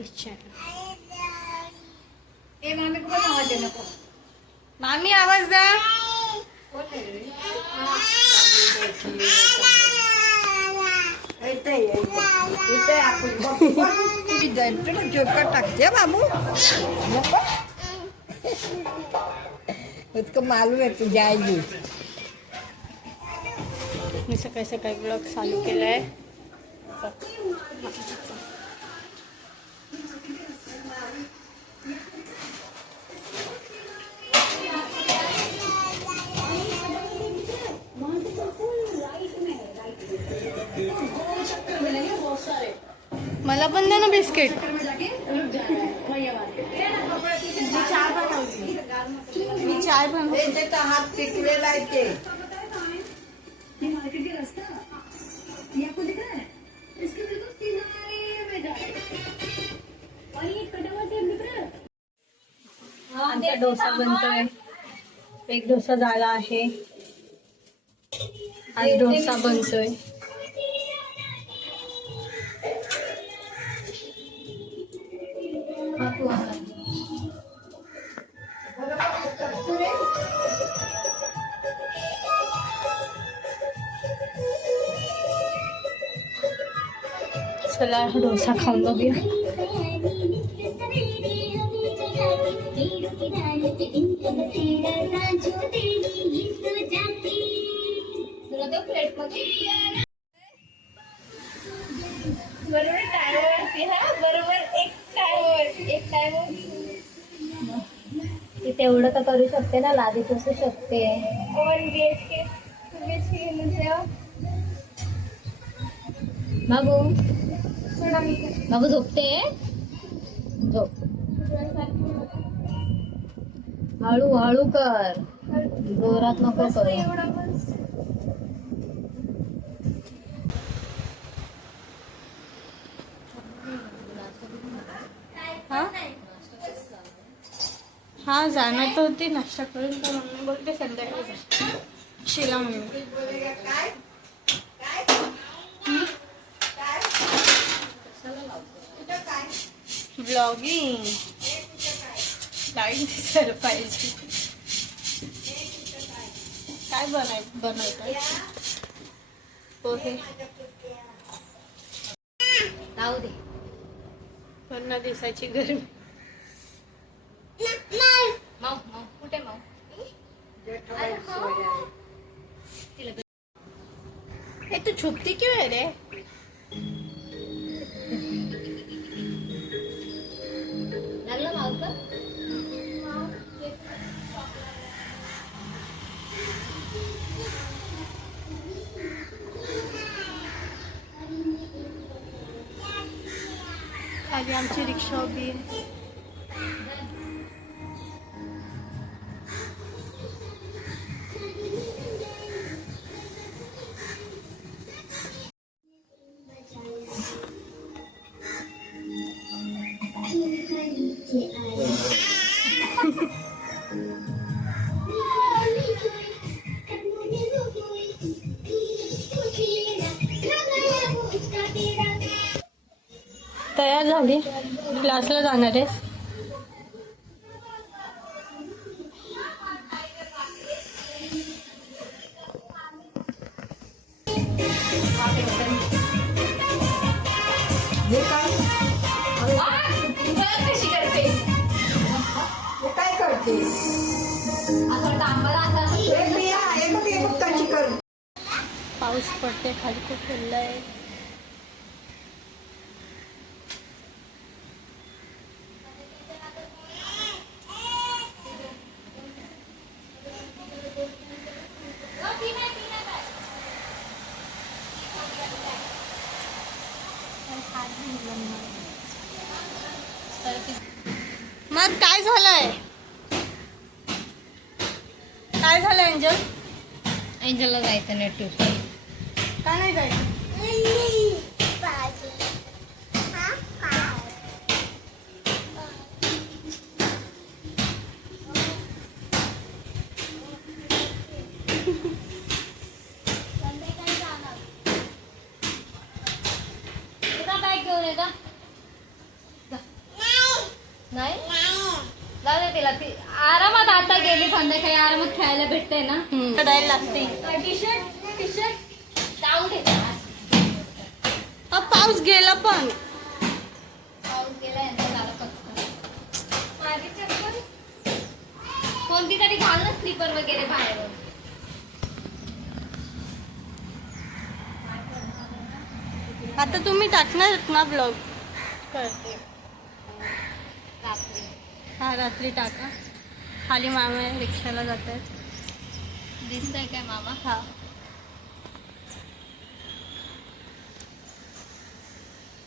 मम्मीच चॅनल ए मामी कुठं आवाज दे नको मामी आवाज द्या टाकते बाबू नको इतकं मालूम आहे तुझ्या आईली मी सकाळी सकाळी ब्लॉग चालू केलाय. मला पण द्या ना बिस्किट. मी चाय बनव हे त्याचा हात पिकलेला आहे ते आमचा डोसा बनतोय. एक डोसा झाला आहे. आज डोसा बनतोय. डोसा खाऊन बघूया. बरोबर हा एक एक टायमवर ती तेवढं तर करू शकते ना लादी कसू शकते. One B H K? Two B H K म्हणजे बाबू बाबू झोपते? झोप. हळू हळू कर. जोरात नको कर. हा? जाणार तर होती. नाश्ता करून तर मम्मी बोलते संध्याकाळी शिला मम्मी. ब्लॉगिंग लाइट दिसायला पाहिजे. काय बनाय बनवतात पोहे. राहू दे. वरनं दिसायची गरमी. माऊ माऊ. कुठे माऊ? ए तू छुपती क्यों है रे? आमची रिक्षा उभी आहे. झाली क्लासला जाणार आहेस. काय? कशी करते? काय करते? पाऊस पडते खाली खूप ओलं आहे मग काय झालंय काय झालं एंजल नाही ट्यूशन का नाही जायचं? ये का जाते आरामात आता गेली संध्याकाळी. आरामात खेळायला भेटते ना. चढायला लागते टी शर्ट टी शर्ट जाऊ दे अ, पाऊस गेला पण पाऊस गेला यांचा झाला पचका माझी चप्पल कोणती तरी घाल ना स्लीपर वगैरे बाहेर. आता तुम्ही टाकणार ना ब्लॉग करते. रात्री. हा रात्री टाका. खाली मामा रिक्षाला जात आहेत दिसतंय काय मामा? हा.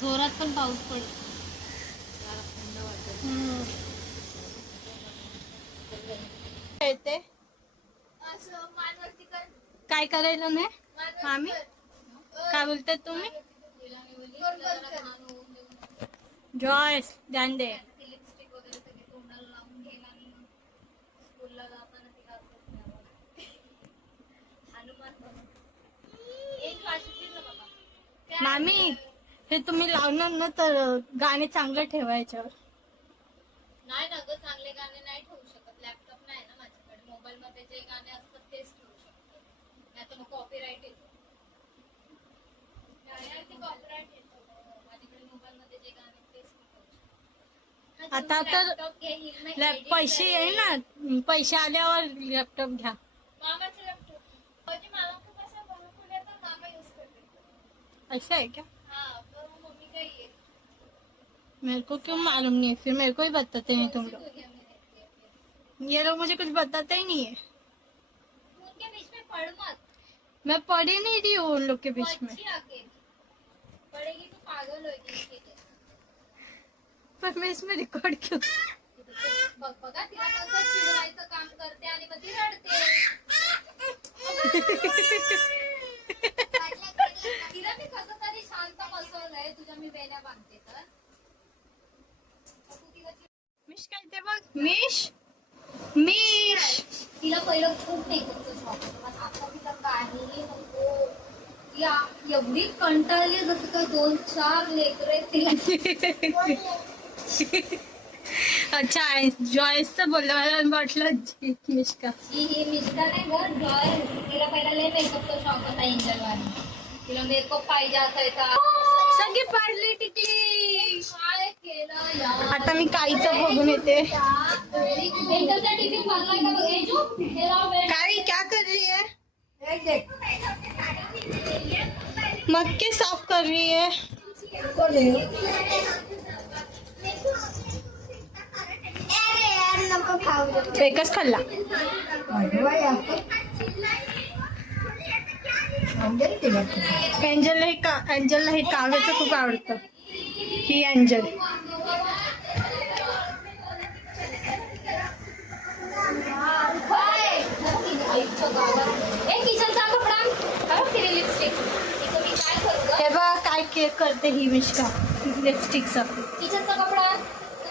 जोरात पण पाऊस पडतो. थंड वाटेल. येते काय करायला नाही मामी? काय बोलतात तुम्ही? जॉयस ध्यान दे मामी हे तुम्ही लावणार ना तर गाणे चांगलं ठेवायचं. नाही ना तर येतो. गाण्यावरती कॉपीराईट येतो. माझ्याकडे मोबाईल मध्ये जे गाणे तेच मी ठेवू शकते. आता तर लॅप- पैसे ना. पैसे आल्यावर लॅपटॉप घ्या. मामाचं लॅपटॉप म्हणजे मामाचं कसं भरपूर तर मामा यूज़ करते. ऐसा क्या हा तर मम्मी काही येत मेरे को क्यों मालूम नहीं है? फिर मेरे को ही बताते नहीं तुम लोग। ये लोग मुझे कुछ बताते ही नहीं है। उनके बीच में पढ़ मत. मैं पढ़ी नहीं रही हूँ उन लोग के बीच में। पढ़ेगी तो पागल होगी पर मैं इसमें रिकॉर्ड क्यों बघ बघा तिला कसं चिडवायचं काम करते आणि मग ती रडते तिला मी कसं तरी शांत बसवलंय तुझ्या मी बेण्या बांधते तर। मग तू तिला चिड- मिश काय ते बघ मिश मिश? ती आ- एवढी कंटाळली जसं काय दोन चार लेकरे तिला अच्छा जॉयसचं बोललं मला वाटलं जी- मिश का ही ही मिस्टर नाही ग जॉय तिला पहिला लय मेकअपचा शॉप होता एंजल वाली. तिला मेकअप पाहिजे असायचा. सगळी पाडली टिकली काय केलं यार? आता मी काहीच बघून येते. एंजलचा टिफिन भरलाय का बघ? एजू हे राव बे. काळी क्या कर रही है? एक देख. मक्के साफ कर रही है। एकच खाल्ला। एंजलला हे का एंजलला हे काव्याचं खूप आवडतं. ही एंजल ए किचनचा कपडा हा बघ तिने लिपस्टिक तिचं मी काय करू ग हे बघा काय के करते ही मिश्का? लिपस्टिकचं किचनचा कपडा.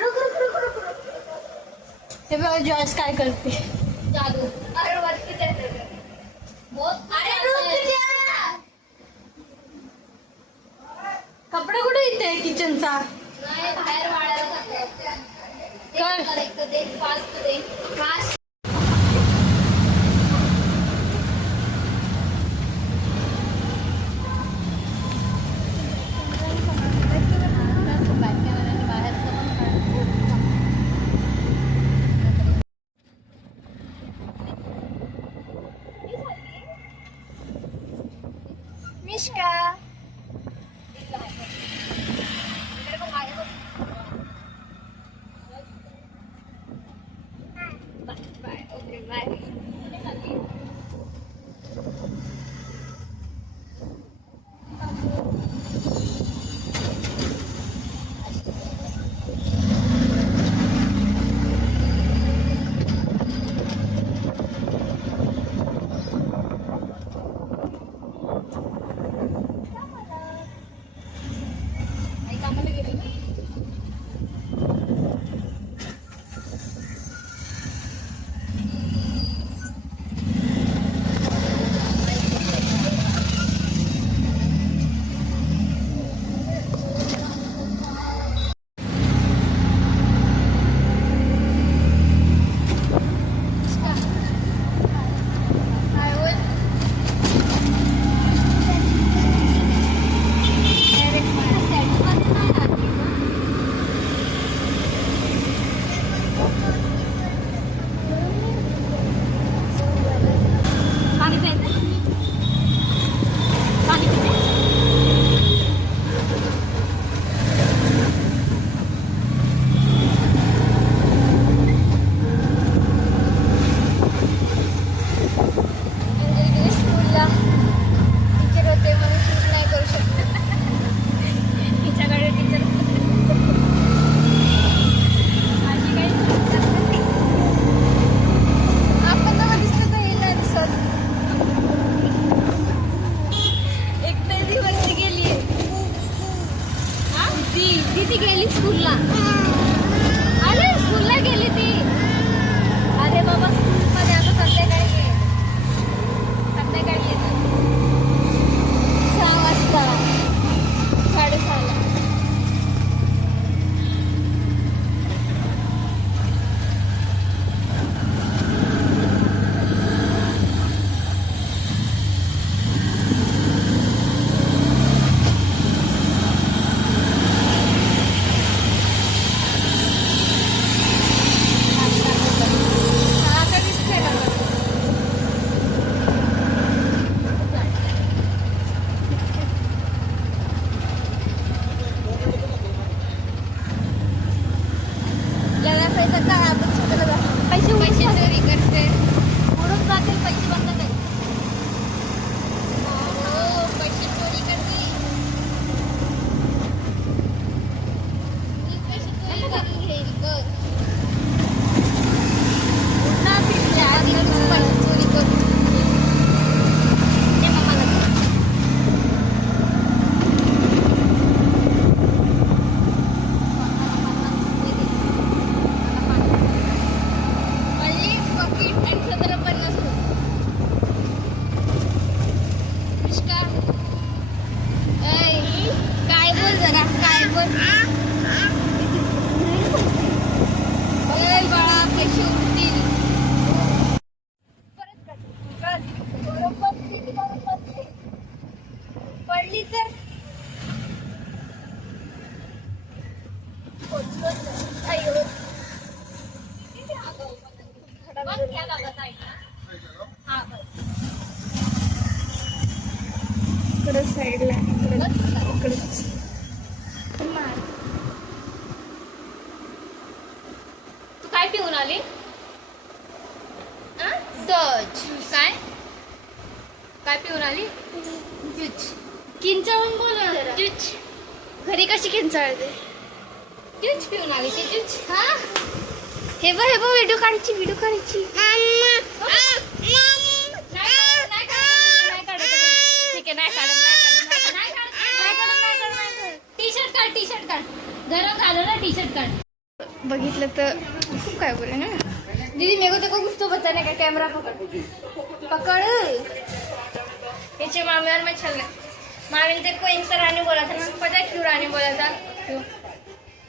रुक रुक रुक रुक रुक हे बघा जॉयस काय करते? जादू अरे वरती कपडा कुठे इथे किचनचा? नाही बाहेर वाढायला जरा काय बोल ऐ, बाळा केशव उठतील. परत काढ. बरोबर किती बरोबर ते. पडली तर अय्यो. बस केला बस ऐक. हा बस इकडे साईडला बस तू काय पिऊन आली. काय? काय पिऊन आली. किंचाळून बोल ज्यूच घरी कशी किंचाळते? ज्यूच पिऊन आली ती ज्यूच हा? हे बघ हे बघ व्हिडिओ काढायची व्हिडिओ काढायची. टी शर्ट काढ टी शर्ट काढ ना टी शर्ट काढ. बघितलं तर खूप काय बोले ना? दीदी मेरे को तेको कुछ तो बताने का कैमरा पकड़. पकड़. नीचे मामी और मैं चल रहे मामी ने तेको इंस्टा रानी बोला था मैं पता क्यों रानी बोला था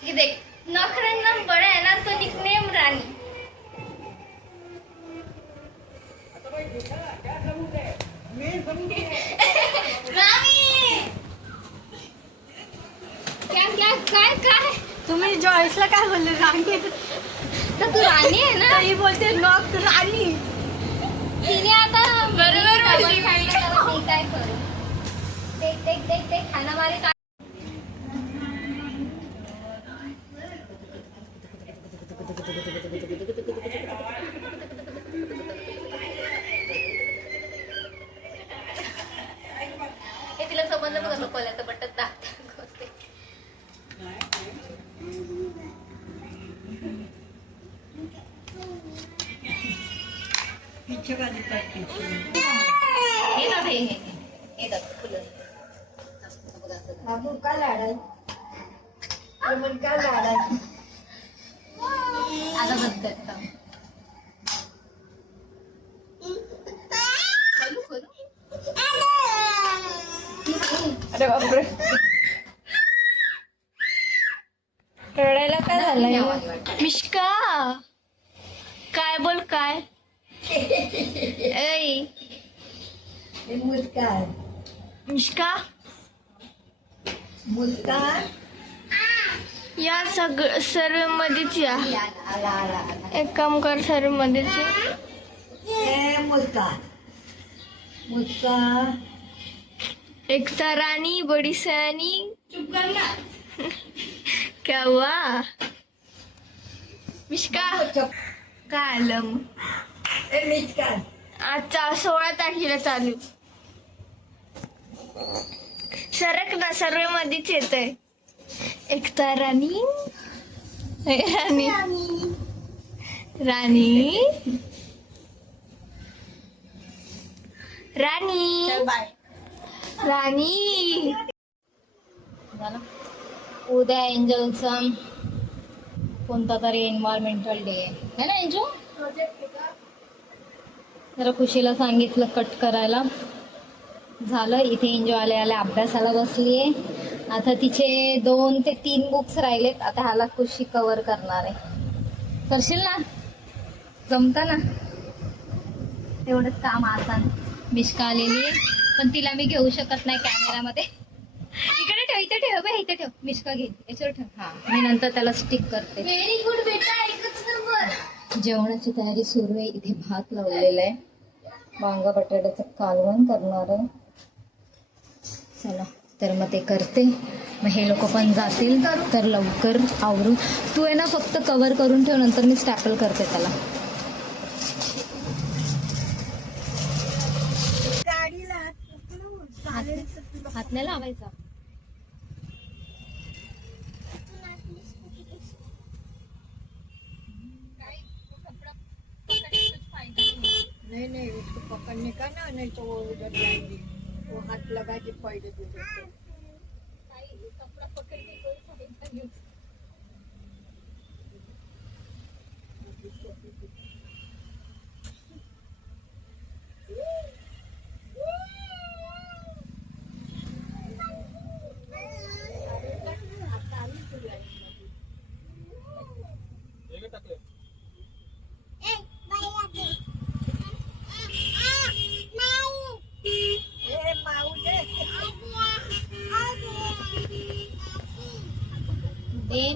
कि देख, नखरा नाम बड़ा है ना तो निकनेम रानी क्या क्या काय काय? तुम्ही जॉईसला काय बोलले? राणी. तर तू राणी आहे ना? ही बोलते नॉक राणी. तिने आता बरोबर बोलली. मी काय करू? देख देख देख देख खाना मारे का? बाबू का लाडाय का लाडाय आता बद्दल अरे बापरे रडायला काय झालंय? मिश्का काय बोल काय? ऐ हे मुस्कान मिष्का मुस्कान या सगळं सर्व मध्येच या. आला आला आला एक काम कर सर्व मध्येच या. हे मुस्कान मुस्कान एकता रानी बड़ी सयानी. क्या हुआ मिष्का काय आलं मग? हे मिस्कान आजचा सोळा तारखेला चालू. सरक ना सर्व मध्येच येत आहे एकता राणी ए, राणी. राणी. राणी. राणी. झालं उद्या एंजलचा कोणता तरी एन्व्हायरमेंटल डे आहे ना एंजो? जरा खुशीला सांगितलं कट करायला. झालं इथे एन्जॉय आले आले अभ्यासाला बसली आहे आता तिचे दोन ते तीन बुक्स राहिलेत आता ह्याला खुशी कव्हर करणार आहे. करशील ना? जमतं ना? तेवढंच काम आसान. मिश्का आलेली आहे पण तिला मी घेऊ शकत नाही कॅमेरामध्ये इकडे ठेव इथे ठेव बे इथे ठेव. मिश्का घे याच्यावर ठेव. हा मी नंतर त्याला स्टिक करते. व्हेरी गुड बेटा एकच नंबर जेवणाची तयारी सुरू आहे. इथे भात लावलेला आहे. वांगा बटाट्याचं कालवण करणार आहे. चला तर मग ते करते. मग हे लोक पण जातील तर लवकर आवरून. तू आहे ना फक्त कवर करून ठेव नंतर मी स्टॅपल करते त्याला. हात नाही लावायचा. उसको पकड़ने का ना नहीं तो वो उधर जाएंगे वो हाथ लगा के पड़े दूसरे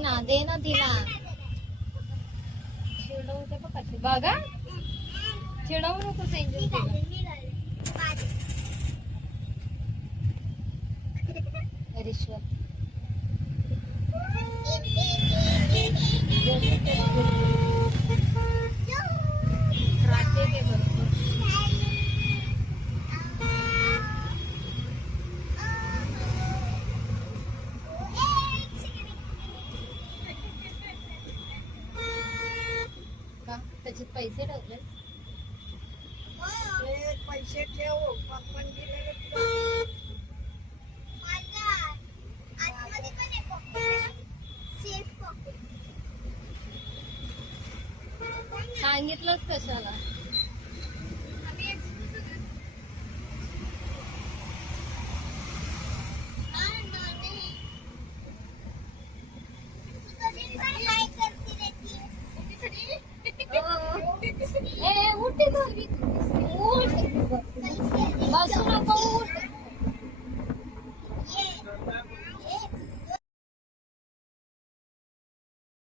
ना दे ना तिला चिडवते बघ कशी बघा चिडवू नकोस एंजल तिला रिश्वत राहते ते भरपूर సంగీతలో స్పెషల్